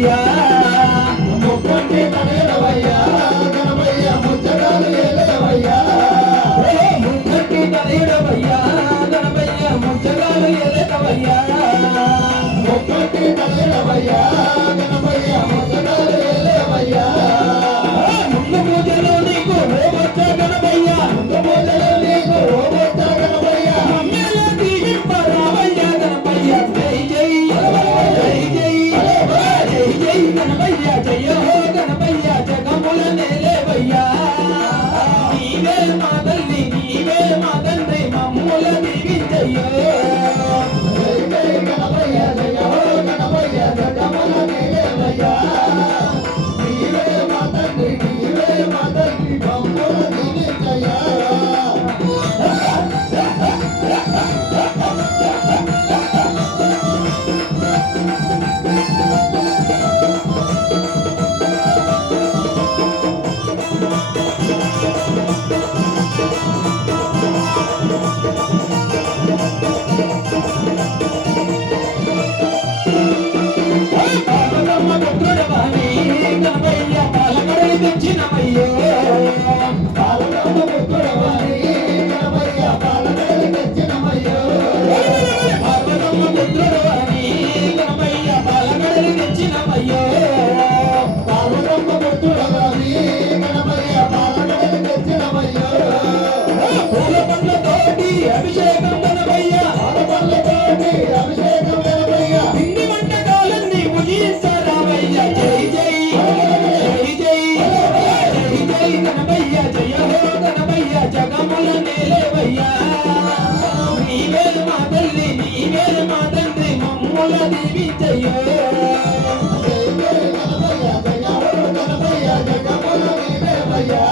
ఏలేవయ్యా ముక్కంటి తనయుడవయ్యా గణపయ్య ముచ్చటాలు ఏలేవయ్యా ముక్కంటి తనయుడవయ్యా గణపయ్య ముచ్చటాలు ఏలేవయ్యా ముక్కంటి తనయుడవయ్యా గణపయ్య ముచ్చటాలు ఏలేవయ్యా ముందు పూజలో నీకు రోబొచ్చ గణపయ్య ముందు పూజలో నీకు రోబొచ్చ గణపయ్య మమ్మేల దీవింపరావయ్య గణపయ్య జై జై జై జై జై జై గణపయ్య జయ హో గణపయ్య జగముల నేలేవయ్యా నీవే మా తల్లి నీవే మా తండ్రి మమ్ముల దీవించయ్యో జై జై గణపయ్య జయ హో గణపయ్య జగముల నేలేవయ్యా నీవే మా తండ్రి నీవే మా తండ్రి మమ్ముల దీవించయ్యా గణపయ్య పాలకడలి తెచ్చినమయ్యో పాలకమ్మ పుత్రుడవాణి గణపయ్య పాలకడలి తెచ్చినమయ్యో పార్వతమ్మ పుత్రుడవాణి గణపయ్య పాలకడలి తెచ్చినమయ్యో పార్వతమ్మ పుత్రుడవాణి గణపయ్య పాలకడలి తెచ్చినమయ్యో పూల పండ్లతోటి అభిషేకం గణపయ్య పూల పండ్లతోటి అభిషేకం గణపయ్య పిండి వంటకాలన్నీ ముగించరామయ్య జై జై గణపయ్య జయ హో గణపయ్య జగముల నేలేవయ్యా నీవే మా తల్లి నీవే మా తండ్రి మమ్ముల దీవించయ్యో జై జై గణపయ్య జయ హో గణపయ్య జగముల నేలేవయ్యా